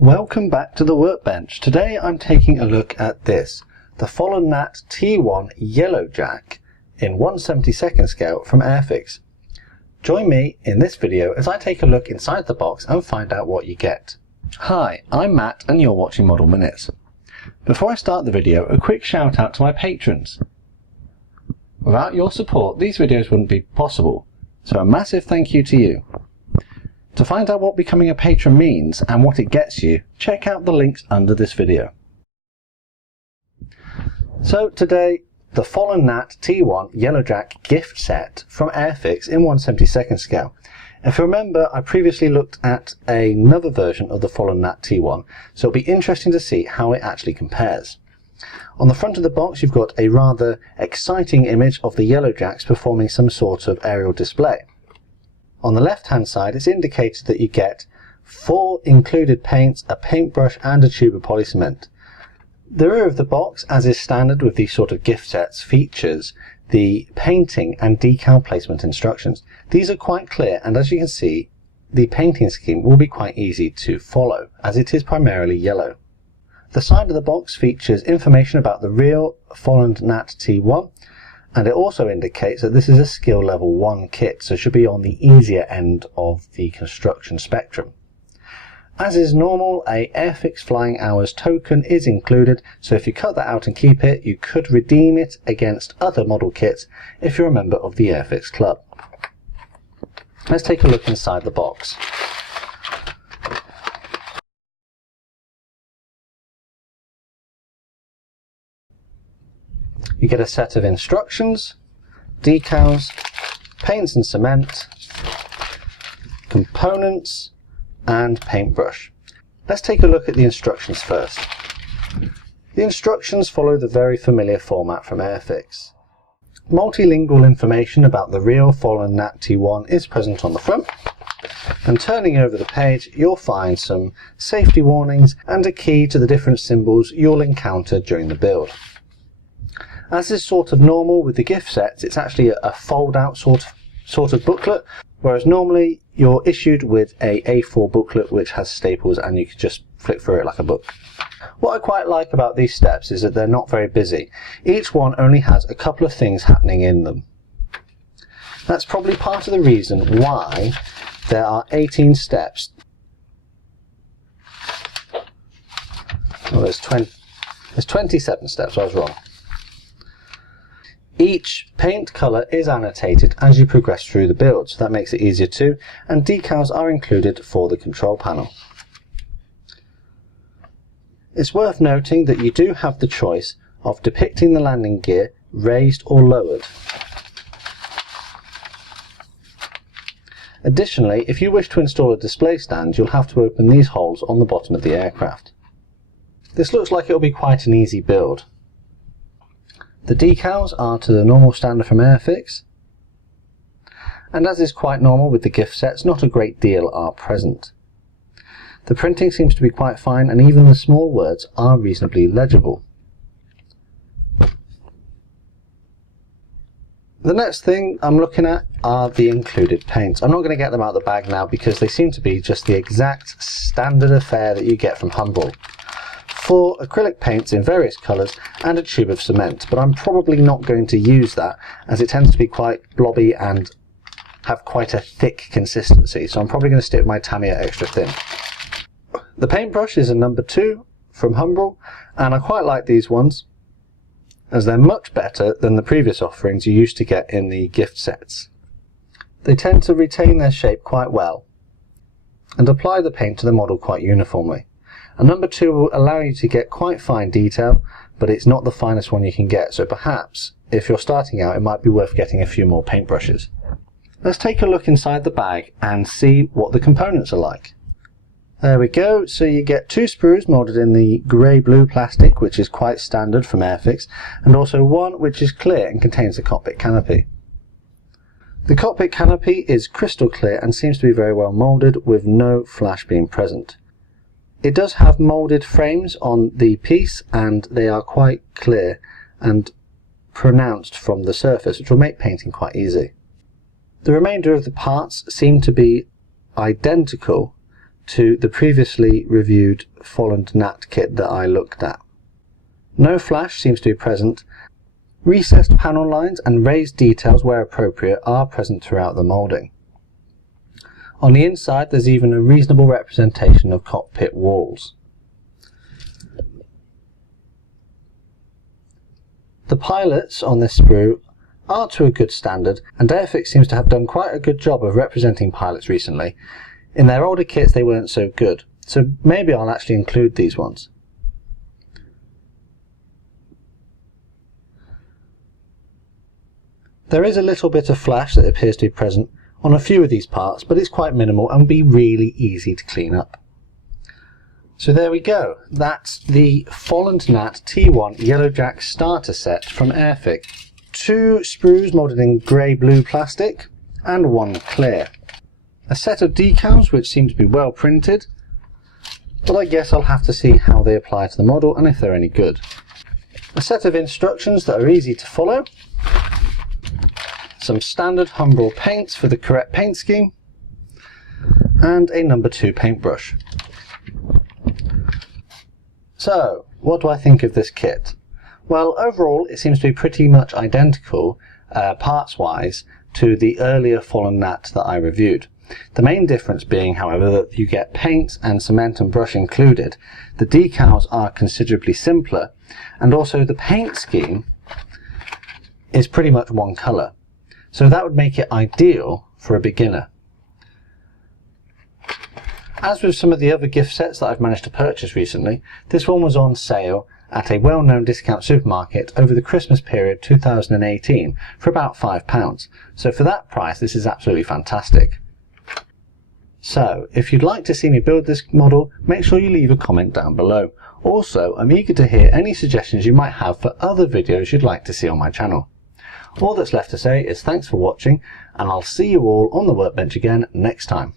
Welcome back to the workbench. Today I'm taking a look at this, the Folland Gnat T.1 Yellowjack in 1/72nd scale from Airfix. Join me in this video as I take a look inside the box and find out what you get. Hi, I'm Matt and you're watching Model Minutes. Before I start the video, a quick shout out to my patrons. Without your support, these videos wouldn't be possible, so a massive thank you to you. To find out what becoming a patron means and what it gets you, check out the links under this video. So today, the Folland Gnat T.1 Yellowjack gift set from Airfix in 1/72nd scale. If you remember, I previously looked at another version of the Folland Gnat T.1, so it'll be interesting to see how it actually compares. On the front of the box you've got a rather exciting image of the Yellowjacks performing some sort of aerial display. On the left hand side it's indicated that you get 4 included paints, a paintbrush and a tube of polycement. The rear of the box, as is standard with these sort of gift sets, features the painting and decal placement instructions. These are quite clear, and as you can see the painting scheme will be quite easy to follow as it is primarily yellow. The side of the box features information about the real Folland Gnat T1, and it also indicates that this is a skill level 1 kit, so it should be on the easier end of the construction spectrum. As is normal, a Airfix Flying Hours token is included, so if you cut that out and keep it, you could redeem it against other model kits if you're a member of the Airfix Club. Let's take a look inside the box. You get a set of instructions, decals, paints and cement, components and paintbrush. Let's take a look at the instructions first. The instructions follow the very familiar format from Airfix. Multilingual information about the real Folland Gnat T1 is present on the front, and turning over the page you'll find some safety warnings and a key to the different symbols you'll encounter during the build. As is sort of normal with the gift sets, it's actually a fold-out sort of booklet, whereas normally you're issued with a A4 booklet which has staples and you can just flick through it like a book. What I quite like about these steps is that they're not very busy. Each one only has a couple of things happening in them. That's probably part of the reason why there are 18 steps. Oh, there's 27 steps, I was wrong. Each paint colour is annotated as you progress through the build, so that makes it easier too, and decals are included for the control panel. It's worth noting that you do have the choice of depicting the landing gear raised or lowered. Additionally, if you wish to install a display stand, you'll have to open these holes on the bottom of the aircraft. This looks like it'll be quite an easy build. The decals are to the normal standard from Airfix, and as is quite normal with the gift sets, not a great deal are present. The printing seems to be quite fine, and even the small words are reasonably legible. The next thing I'm looking at are the included paints. I'm not going to get them out of the bag now because they seem to be just the exact standard affair that you get from Humbrol. 4 acrylic paints in various colours and a tube of cement, but I'm probably not going to use that as it tends to be quite blobby and have quite a thick consistency, so I'm probably going to stick my Tamiya extra thin. The paintbrush is a number 2 from Humbrol, and I quite like these ones as they're much better than the previous offerings you used to get in the gift sets. They tend to retain their shape quite well and apply the paint to the model quite uniformly. A number 2 will allow you to get quite fine detail, but it's not the finest one you can get, so perhaps if you're starting out it might be worth getting a few more paintbrushes. Let's take a look inside the bag and see what the components are like. There we go, so you get 2 sprues moulded in the grey-blue plastic, which is quite standard from Airfix, and also one which is clear and contains the cockpit canopy. The cockpit canopy is crystal clear and seems to be very well moulded with no flash beam present. It does have moulded frames on the piece and they are quite clear and pronounced from the surface, which will make painting quite easy. The remainder of the parts seem to be identical to the previously reviewed Folland Gnat kit that I looked at. No flash seems to be present. Recessed panel lines and raised details where appropriate are present throughout the moulding. On the inside there's even a reasonable representation of cockpit walls. The pilots on this sprue are to a good standard, and Airfix seems to have done quite a good job of representing pilots recently. In their older kits they weren't so good, so maybe I'll actually include these ones. There is a little bit of flash that appears to be present on a few of these parts, but it's quite minimal and will be really easy to clean up. So there we go, that's the Folland Gnat T.1 Yellowjack starter set from Airfix. 2 sprues moulded in grey-blue plastic and 1 clear. A set of decals which seem to be well printed, but I guess I'll have to see how they apply to the model and if they're any good. A set of instructions that are easy to follow. Some standard Humbrol paints for the correct paint scheme, and a number 2 paintbrush. So, what do I think of this kit? Well, overall it seems to be pretty much identical, parts-wise, to the earlier Folland Gnat that I reviewed. The main difference being, however, that you get paints and cement and brush included. The decals are considerably simpler, and also the paint scheme is pretty much one colour. So that would make it ideal for a beginner. As with some of the other gift sets that I've managed to purchase recently, this one was on sale at a well-known discount supermarket over the Christmas period 2018 for about £5. So for that price this is absolutely fantastic. So if you'd like to see me build this model, make sure you leave a comment down below. Also, I'm eager to hear any suggestions you might have for other videos you'd like to see on my channel. All that's left to say is thanks for watching, and I'll see you all on the workbench again next time.